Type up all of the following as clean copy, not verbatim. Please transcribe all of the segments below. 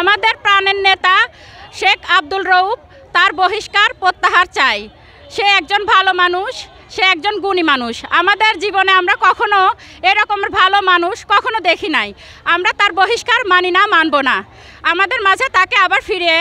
আমাদের প্রাণের নেতা শেখ আব্দুল রউফ তার বহিষ্কার প্রত্যাহার চাই। সে একজন ভালো মানুষ, সে একজন গুণী মানুষ। আমাদের জীবনে আমরা কখনো এরকমের ভালো মানুষ কখনো দেখি নাই। আমরা তার বহিষ্কার মানি না, মানব না। আমাদের মাঝে তাকে আবার ফিরিয়ে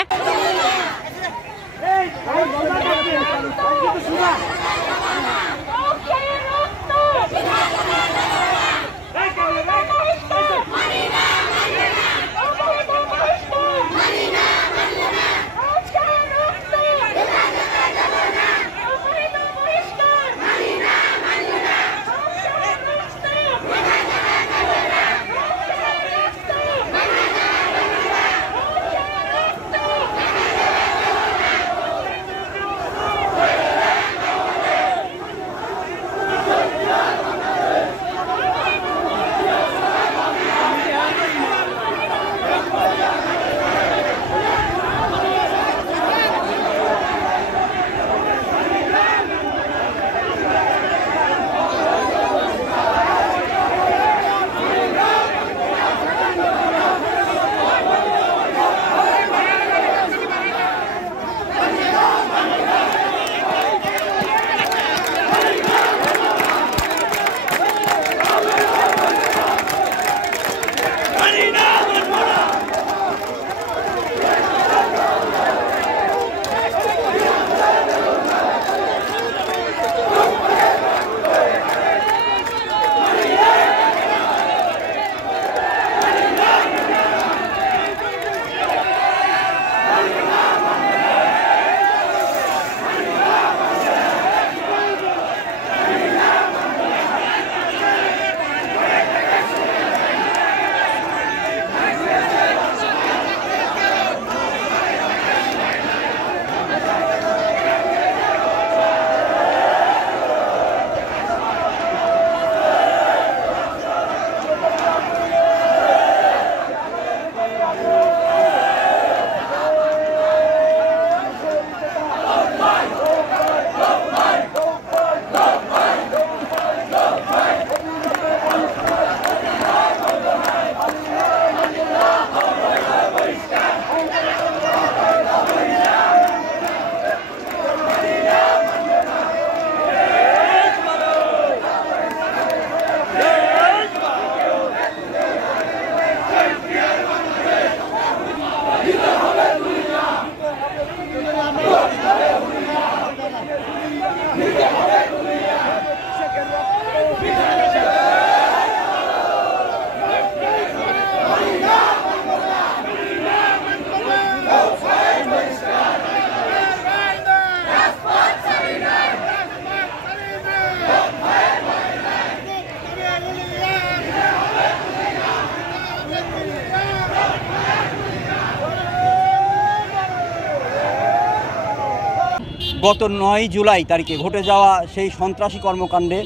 গত 9 জুলাই তারিখে ঘটে যাওয়া সেই সন্ত্রাসী কর্মকাণ্ডে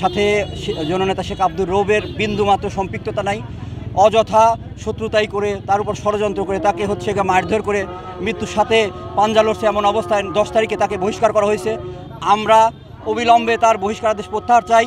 সাথে জননেতা শেখ আব্দুর রউফের বিন্দুমাত্র সম্পৃক্ততা নাই। অযথা শত্রুতাই করে তার উপর ষড়যন্ত্র করে তাকে মারধর করে মৃত্যুর সাথে পাঞ্জা লড়ছে এমন অবস্থায় 10 তারিখে তাকে বহিষ্কার করা হয়েছে। আমরা অবিলম্বে তার বহিষ্কারাদেশ প্রত্যাহার চাই।